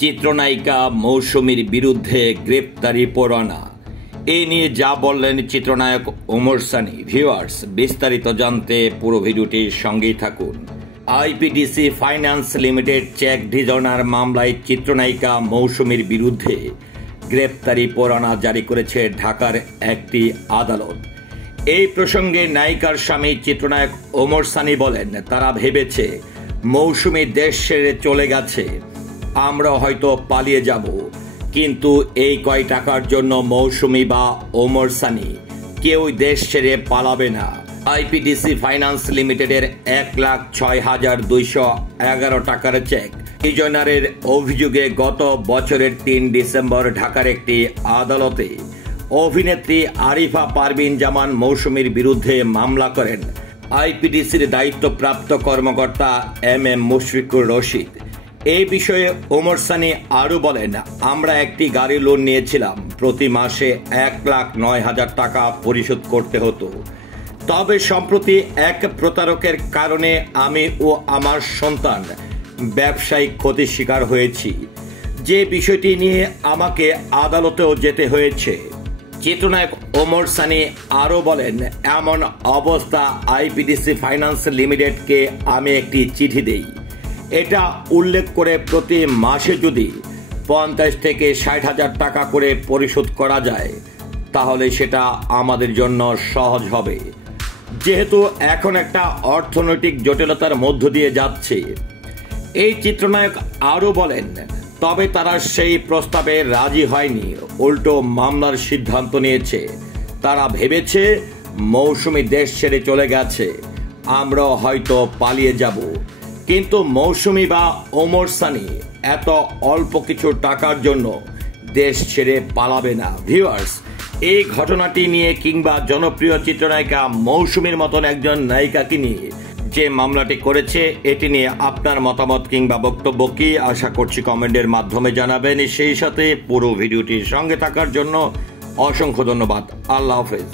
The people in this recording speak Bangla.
চিত্রনায়িকা মৌসুমীর বিরুদ্ধে গ্রেপ্তারি পরোয়ানা। এ নিয়ে যা বললেন চিত্রনায়ক ওমর সানি। ভিউয়ার্স, বিস্তারিত জানতে পুরো ভিডিওটির সঙ্গেই থাকুন। IPDC finance limited cheque dishonour মামলায় চিত্রনায়িকা মৌসুমীর বিরুদ্ধে গ্রেপ্তারি পরোয়ানা জারি করেছে ঢাকার একটি আদালত। এই প্রসঙ্গে নায়িকার স্বামী চিত্রনায়ক ওমর সানি বলেন, তারা ভেবেছে মৌসুমী দেশ ছেড়ে চলে গেছে, আমরা হয়তো পালিয়ে যাব, কিন্তু এই কয় টাকার জন্য মৌসুমী বা ওমর সানি কেউ দেশ ছেড়ে পালাবে না। আইপিডিসি ফাইন্যান্স লিমিটেডের 1,06,211 টাকার চেক ডিজনারের অভিযোগে গত বছরের 3 ডিসেম্বর ঢাকার একটি আদালতে অভিনেত্রী আরিফা পারভিন জামান মৌসুমীর বিরুদ্ধে মামলা করেন আইপিডিসির দায়িত্বপ্রাপ্ত কর্মকর্তা এম মুশফিকুর রশিদ। এই বিষয়ে ওমর সানি আরও বলেন, আমরা একটি গাড়ি লোন নিয়েছিলাম, প্রতি মাসে 1,09,000 টাকা পরিশোধ করতে হতো। তবে সম্প্রতি এক প্রতারকের কারণে আমি ও আমার সন্তান ব্যবসায়িক ক্ষতির শিকার হয়েছি, যে বিষয়টি নিয়ে আমাকে আদালতেও যেতে হয়েছে। চিত্রনায়ক ওমর সানি আরও বলেন, এমন অবস্থা আইপিডিসি ফাইন্যান্স লিমিটেডকে আমি একটি চিঠি দেই, এটা উল্লেখ করে প্রতি মাসে যদি 50 থেকে 60,000 টাকা করে পরিশোধ করা যায় তাহলে সেটা আমাদের জন্য সহজ হবে, যেহেতু এখন একটা অর্থনৈতিক জটিলতার মধ্য দিয়ে যাচ্ছে। এই চিত্রনায়ক আরও বলেন, তবে তারা সেই প্রস্তাবে রাজি হয়নি, উল্টো মামলার সিদ্ধান্ত নিয়েছে। তারা ভেবেছে মৌসুমী দেশ ছেড়ে চলে গেছে, আমরাও হয়তো পালিয়ে যাব, কিন্তু মৌসুমী বা ওমর সানি এত অল্প কিছু টাকার জন্য দেশ ছেড়ে পালাবে না। ভিউয়ার্স, এই ঘটনাটি নিয়ে কিংবা জনপ্রিয় চিত্রনায়িকা মৌসুমীর মতন একজন নায়িকাকে নিয়ে যে মামলাটি করেছে, এটি নিয়ে আপনার মতামত কিংবা বক্তব্য কি, আশা করছি কমেন্টের মাধ্যমে জানাবেন। সেই সাথে পুরো ভিডিওটির সঙ্গে থাকার জন্য অসংখ্য ধন্যবাদ। আল্লাহ হাফেজ।